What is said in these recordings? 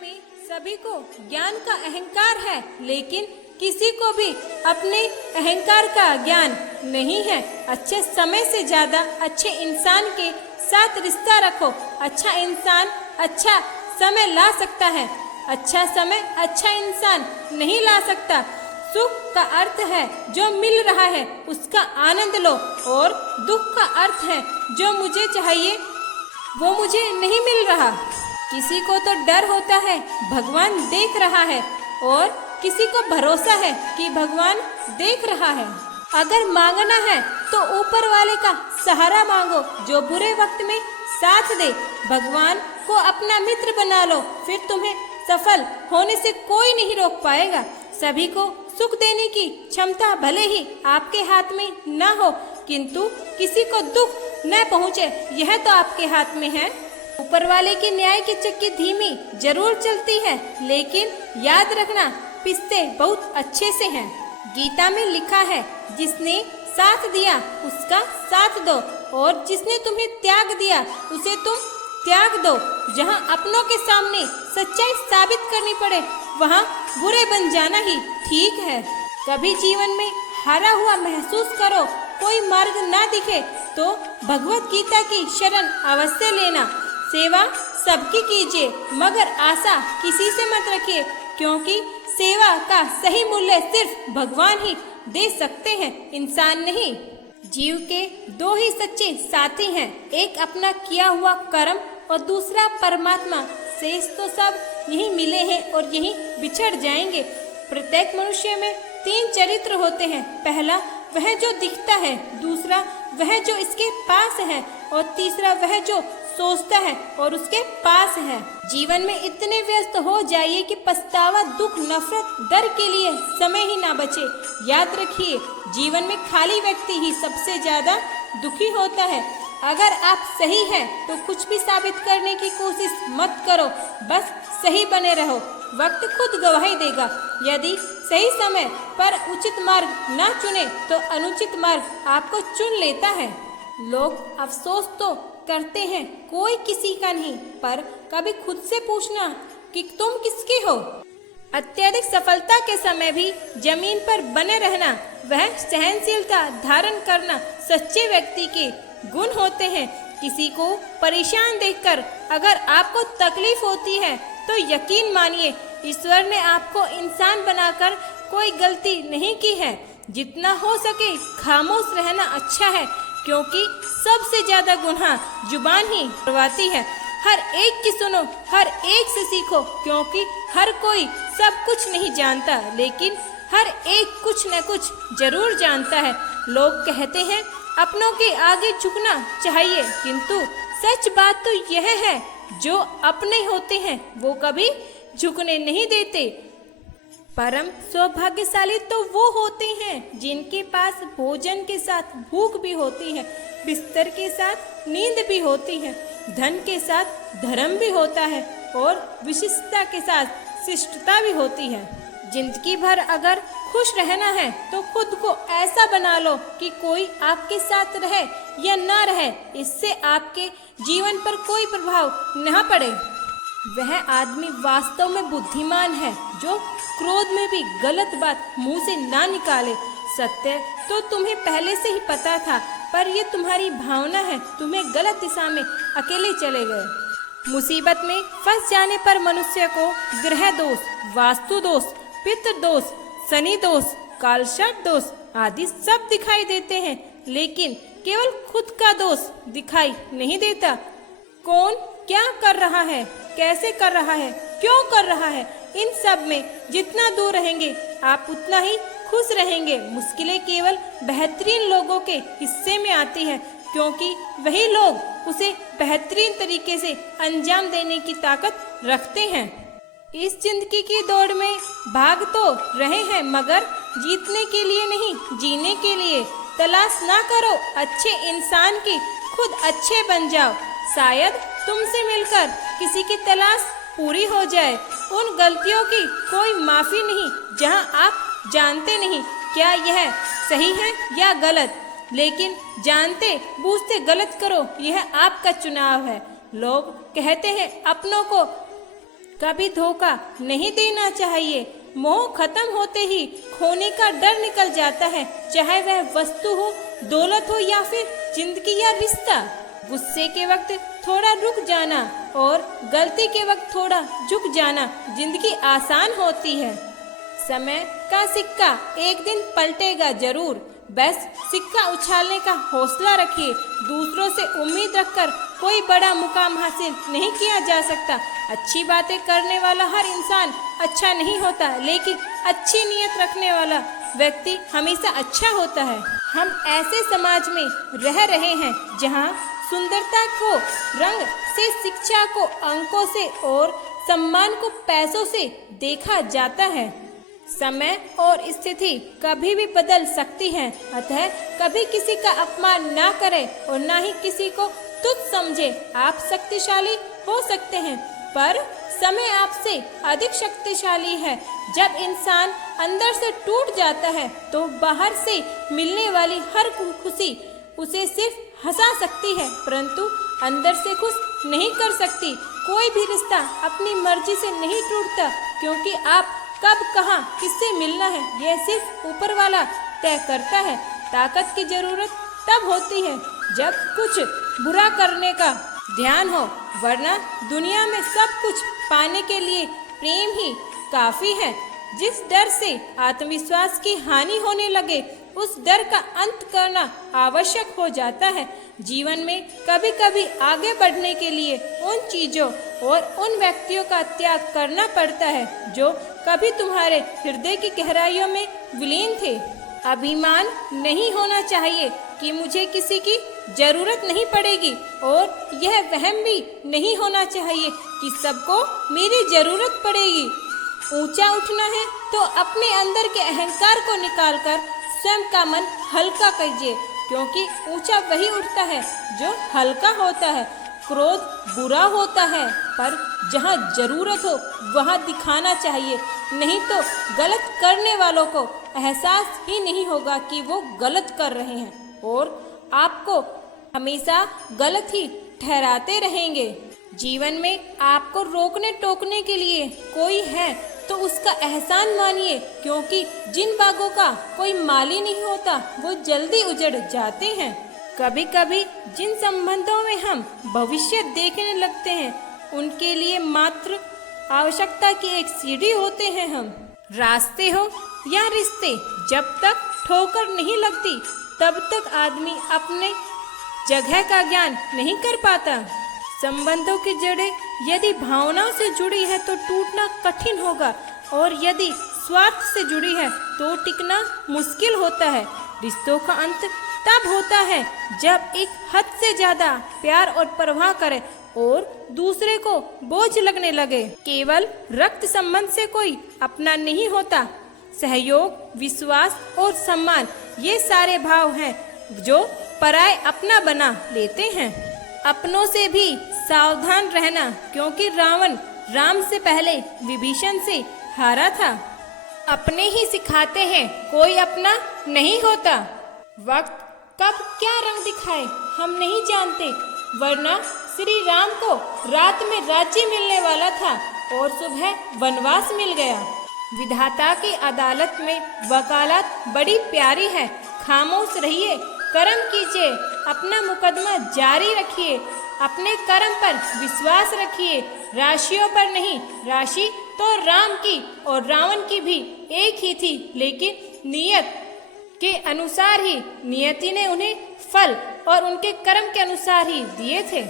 में सभी को ज्ञान का अहंकार है, लेकिन किसी को भी अपने अहंकार का ज्ञान नहीं है। अच्छे समय से ज्यादा अच्छे इंसान के साथ रिश्ता रखो। अच्छा इंसान अच्छा समय ला सकता है, अच्छा समय अच्छा इंसान नहीं ला सकता। सुख का अर्थ है जो मिल रहा है उसका आनंद लो, और दुख का अर्थ है जो मुझे चाहिए वो मुझे नहीं मिल रहा। किसी को तो डर होता है भगवान देख रहा है, और किसी को भरोसा है कि भगवान देख रहा है। अगर मांगना है तो ऊपर वाले का सहारा मांगो जो बुरे वक्त में साथ दे। भगवान को अपना मित्र बना लो, फिर तुम्हें सफल होने से कोई नहीं रोक पाएगा। सभी को सुख देने की क्षमता भले ही आपके हाथ में न हो, किंतु किसी को दुख न पहुँचे यह तो आपके हाथ में है। ऊपर वाले की न्याय की चक्की धीमी जरूर चलती है, लेकिन याद रखना पिसते बहुत अच्छे से हैं। गीता में लिखा है जिसने साथ दिया उसका साथ दो, और जिसने तुम्हें त्याग दिया उसे तुम त्याग दो। जहाँ अपनों के सामने सच्चाई साबित करनी पड़े वहाँ बुरे बन जाना ही ठीक है। कभी जीवन में हारा हुआ महसूस करो, कोई मार्ग ना दिखे तो भगवत गीता की शरण अवश्य लेना। सेवा सबकी कीजिए, मगर आशा किसी से मत रखिए, क्योंकि सेवा का सही मूल्य सिर्फ भगवान ही दे सकते हैं, इंसान नहीं। जीव के दो ही सच्चे साथी हैं, एक अपना किया हुआ कर्म और दूसरा परमात्मा। शेष तो सब यही मिले हैं और यही बिछड़ जाएंगे। प्रत्येक मनुष्य में तीन चरित्र होते हैं। पहला वह जो दिखता है, दूसरा वह जो इसके पास है, और तीसरा वह जो सोचता है और उसके पास है। जीवन में इतने व्यस्त हो जाइए कि पछतावा, दुख, नफरत, डर के लिए समय ही ना बचे। याद रखिए, जीवन में खाली व्यक्ति ही सबसे ज्यादा दुखी होता है। अगर आप सही हैं तो कुछ भी साबित करने की कोशिश मत करो, बस सही बने रहो। वक्त खुद गवाही देगा। यदि सही समय पर उचित मार्ग ना चुने तो अनुचित मार्ग आपको चुन लेता है। लोग अफसोस तो करते हैं कोई किसी का नहीं, पर कभी खुद से पूछना कि तुम किसके हो। अत्यधिक सफलता के समय भी जमीन पर बने रहना, वह सहनशीलता धारण करना सच्चे व्यक्ति के गुण होते हैं। किसी को परेशान देखकर अगर आपको तकलीफ होती है तो यकीन मानिए ईश्वर ने आपको इंसान बनाकर कोई गलती नहीं की है। जितना हो सके खामोश रहना अच्छा है, क्योंकि सबसे ज्यादा गुनाह जुबान ही करवाती है। हर एक की सुनो, हर एक से सीखो, क्योंकि हर कोई सब कुछ नहीं जानता, लेकिन हर एक कुछ न कुछ जरूर जानता है। लोग कहते हैं अपनों के आगे झुकना चाहिए, किंतु सच बात तो यह है जो अपने होते हैं वो कभी झुकने नहीं देते। परम सौभाग्यशाली तो वो होते हैं जिनके पास भोजन के साथ भूख भी होती है, बिस्तर के साथ नींद भी होती है, धन के साथ धर्म भी होता है, और विशिष्टता के साथ शिष्टता भी होती है। जिंदगी भर अगर खुश रहना है तो खुद को ऐसा बना लो कि कोई आपके साथ रहे या ना रहे, इससे आपके जीवन पर कोई प्रभाव न पड़े। वह आदमी वास्तव में बुद्धिमान है जो क्रोध में भी गलत बात मुंह से ना निकाले। सत्य तो तुम्हें पहले से ही पता था, पर ये तुम्हारी भावना है, तुम्हें गलत दिशा में अकेले चले गए। मुसीबत में फंस जाने पर मनुष्य को ग्रह दोष, वास्तु दोष, पितृ दोष, शनि दोष, कालसर्प दोष आदि सब दिखाई देते हैं, लेकिन केवल खुद का दोष दिखाई नहीं देता। कौन क्या कर रहा है, कैसे कर रहा है, क्यों कर रहा है, इन सब में जितना दूर रहेंगे आप उतना ही खुश रहेंगे। मुश्किलें केवल बेहतरीन लोगों के हिस्से में आती है, क्योंकि वही लोग उसे बेहतरीन तरीके से अंजाम देने की ताकत रखते हैं। इस जिंदगी की दौड़ में भाग तो रहे हैं, मगर जीतने के लिए नहीं, जीने के लिए। तलाश ना करो अच्छे इंसान की, खुद अच्छे बन जाओ। शायद तुमसे मिलकर किसी की तलाश पूरी हो जाए। उन गलतियों की कोई माफी नहीं जहां आप जानते नहीं क्या यह सही है या गलत, लेकिन जानते बूझते गलत करो, यह आपका चुनाव है। लोग कहते हैं अपनों को कभी धोखा नहीं देना चाहिए। मोह खत्म होते ही खोने का डर निकल जाता है, चाहे वह वस्तु हो, दौलत हो या फिर जिंदगी या रिश्ता। गुस्से के वक्त थोड़ा रुक जाना और गलती के वक्त थोड़ा झुक जाना जिंदगी आसान होती है। समय का सिक्का एक दिन पलटेगा जरूर, बस सिक्का उछालने का हौसला रखिए। दूसरों से उम्मीद रखकर कोई बड़ा मुकाम हासिल नहीं किया जा सकता। अच्छी बातें करने वाला हर इंसान अच्छा नहीं होता, लेकिन अच्छी नीयत रखने वाला व्यक्ति हमेशा अच्छा होता है। हम ऐसे समाज में रह रहे हैं जहां सुंदरता को रंग से, शिक्षा को अंकों से और सम्मान को पैसों से देखा जाता है। समय और स्थिति कभी भी बदल सकती है, अतः कभी किसी का अपमान ना करें और ना ही किसी को तुच्छ समझे। आप शक्तिशाली हो सकते हैं, पर समय आपसे अधिक शक्तिशाली है। जब इंसान अंदर से टूट जाता है तो बाहर से मिलने वाली हर खुशी उसे सिर्फ हंसा सकती है, परंतु अंदर से खुश नहीं कर सकती। कोई भी रिश्ता अपनी मर्जी से नहीं टूटता, क्योंकि आप कब कहाँ किससे मिलना है यह सिर्फ ऊपर वाला तय करता है। ताकत की जरूरत तब होती है जब कुछ बुरा करने का ध्यान हो, वरना दुनिया में सब कुछ पाने के लिए प्रेम ही काफी है। जिस डर से आत्मविश्वास की हानि होने लगे, उस डर का अंत करना आवश्यक हो जाता है। जीवन में कभी कभी आगे बढ़ने के लिए उन चीजों और उन व्यक्तियों का त्याग करना पड़ता है जो कभी तुम्हारे हृदय की गहराइयों में विलीन थे। अभिमान नहीं होना चाहिए कि मुझे किसी की जरूरत नहीं पड़ेगी, और यह वहम भी नहीं होना चाहिए कि सबको मेरी जरूरत पड़ेगी। ऊंचा उठना है तो अपने अंदर के अहंकार को निकालकर स्वयं का मन हल्का कीजिए, क्योंकि ऊंचा वही उठता है जो हल्का होता है। क्रोध बुरा होता है, पर जहाँ जरूरत हो वहाँ दिखाना चाहिए, नहीं तो गलत करने वालों को एहसास ही नहीं होगा कि वो गलत कर रहे हैं और आपको हमेशा गलत ही ठहराते रहेंगे। जीवन में आपको रोकने टोकने के लिए कोई है तो उसका एहसान मानिए, क्योंकि जिन बागों का कोई माली नहीं होता वो जल्दी उजड़ जाते हैं। कभी कभी जिन संबंधों में हम भविष्य देखने लगते हैं, उनके लिए मात्र आवश्यकता की एक सीढ़ी होते हैं हम। रास्ते हो या रिश्ते, जब तक ठोकर नहीं लगती तब तक आदमी अपने जगह का ज्ञान नहीं कर पाता। संबंधों की जड़ें यदि भावनाओं से जुड़ी है तो टूटना कठिन होगा, और यदि स्वार्थ से जुड़ी है तो टिकना मुश्किल होता है। रिश्तों का अंत तब होता है जब एक हद से ज्यादा प्यार और परवाह करे और दूसरे को बोझ लगने लगे। केवल रक्त संबंध से कोई अपना नहीं होता। सहयोग, विश्वास और सम्मान ये सारे भाव हैं जो पराये अपना बना लेते हैं। अपनों से भी सावधान रहना, क्योंकि रावण राम से पहले विभीषण से हारा था। अपने ही सिखाते हैं, कोई अपना नहीं होता। वक्त कब क्या रंग दिखाए हम नहीं जानते, वरना श्री राम को रात में राज्य मिलने वाला था और सुबह वनवास मिल गया। विधाता की अदालत में वकालत बड़ी प्यारी है। खामोश रहिए, कर्म कीजिए, अपना मुकदमा जारी रखिए, अपने कर्म पर विश्वास रखिए, राशियों पर नहीं। राशि तो राम की और रावण की भी एक ही थी, लेकिन नियत के अनुसार ही नियति ने उन्हें फल और उनके कर्म के अनुसार ही दिए थे।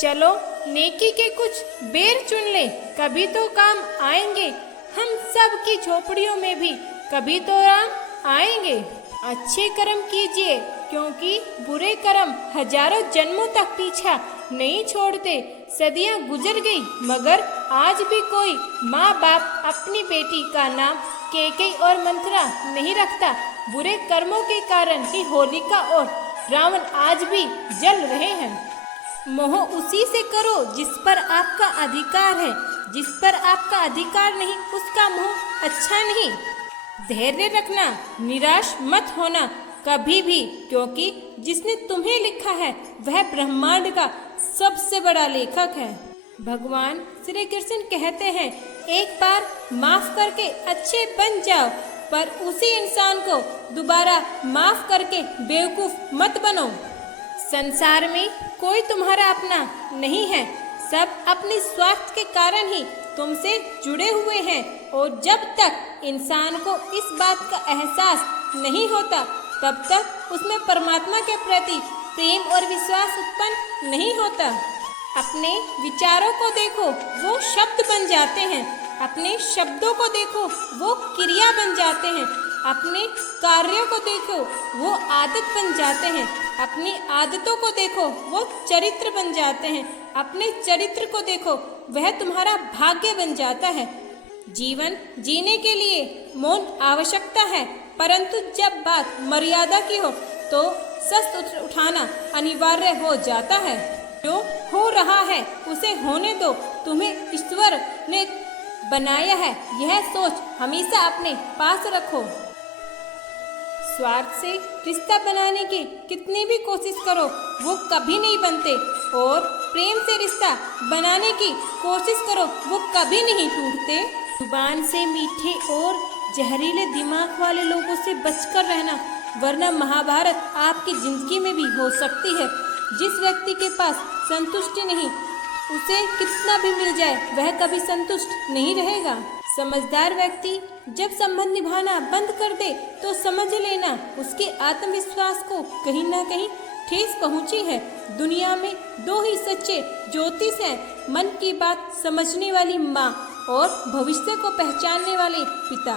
चलो नेकी के कुछ बेर चुन ले, कभी तो काम आएंगे। हम सब की झोपड़ियों में भी कभी तो राम आएंगे। अच्छे कर्म कीजिए, क्योंकि बुरे कर्म हजारों जन्मों तक पीछा नहीं छोड़ते। सदियां गुजर गई, मगर आज भी कोई माँ बाप अपनी बेटी का नाम कैकेयी और मंथरा नहीं रखता। बुरे कर्मों के कारण ही होलिका और रावण आज भी जल रहे हैं। मोह उसी से करो जिस पर आपका अधिकार है। जिस पर आपका अधिकार नहीं, उसका मोह अच्छा नहीं। धैर्य रखना, निराश मत होना कभी भी, क्योंकि जिसने तुम्हें लिखा है वह ब्रह्मांड का सबसे बड़ा लेखक है। भगवान श्री कृष्ण कहते हैं, एक बार माफ करके अच्छे बन जाओ, पर उसी इंसान को दोबारा माफ करके बेवकूफ मत बनो। संसार में कोई तुम्हारा अपना नहीं है, सब अपने स्वार्थ के कारण ही तुमसे जुड़े हुए हैं, और जब तक इंसान को इस बात का एहसास नहीं होता तब तक उसमें परमात्मा के प्रति प्रेम और विश्वास उत्पन्न नहीं होता। अपने विचारों को देखो, वो शब्द बन जाते हैं। अपने शब्दों को देखो, वो क्रिया बन जाते हैं। अपने कार्यों को देखो, वो आदत बन जाते हैं। अपनी आदतों को देखो, वो चरित्र बन जाते हैं। अपने चरित्र को देखो, वह तुम्हारा भाग्य बन जाता है। जीवन जीने के लिए मौन आवश्यकता है, परंतु जब बात मर्यादा की हो तो शस्त्र उठाना अनिवार्य हो जाता है। जो हो रहा है उसे होने दो, तुम्हें ईश्वर ने बनाया है, यह सोच हमेशा अपने पास रखो। स्वार्थ से रिश्ता बनाने की कितनी भी कोशिश करो, वो कभी नहीं बनते, और प्रेम से रिश्ता बनाने की कोशिश करो, वो कभी नहीं टूटते। जुबान से मीठे और जहरीले दिमाग वाले लोगों से बचकर रहना, वरना महाभारत आपकी जिंदगी में भी हो सकती है। जिस व्यक्ति के पास संतुष्टि नहीं, उसे कितना भी मिल जाए वह कभी संतुष्ट नहीं रहेगा। समझदार व्यक्ति जब संबंध निभाना बंद कर दे तो समझ लेना उसके आत्मविश्वास को कहीं ना कहीं ठेस पहुंची है। दुनिया में दो ही सच्चे ज्योतिष हैं, मन की बात समझने वाली माँ और भविष्य को पहचानने वाले पिता।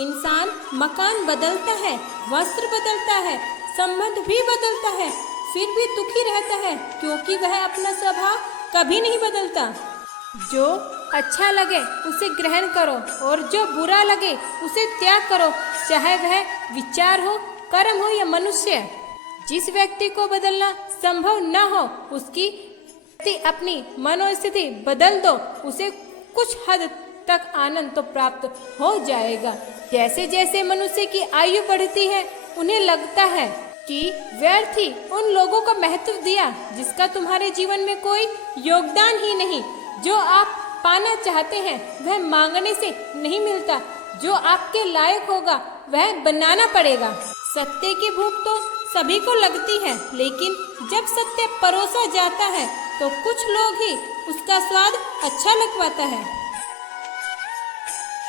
इंसान मकान बदलता है, वस्त्र बदलता है, संबंध भी बदलता है, फिर भी दुखी रहता है, क्योंकि वह अपना स्वभाव कभी नहीं बदलता। जो अच्छा लगे उसे ग्रहण करो, और जो बुरा लगे उसे त्याग करो, चाहे वह विचार हो, कर्म हो या मनुष्य। जिस व्यक्ति को बदलना संभव न हो, उसकी अपनी मनोस्थिति बदल दो, उसे कुछ हद तक आनंद तो प्राप्त हो जाएगा। जैसे जैसे मनुष्य की आयु बढ़ती है, उन्हें लगता है कि व्यर्थ ही उन लोगों को महत्व दिया जिसका तुम्हारे जीवन में कोई योगदान ही नहीं। जो आप पाना चाहते हैं वह मांगने से नहीं मिलता, जो आपके लायक होगा वह बनाना पड़ेगा। सत्य की भूख तो सभी को लगती है, लेकिन जब सत्य परोसा जाता है तो कुछ लोग ही उसका स्वाद अच्छा लग पाता है।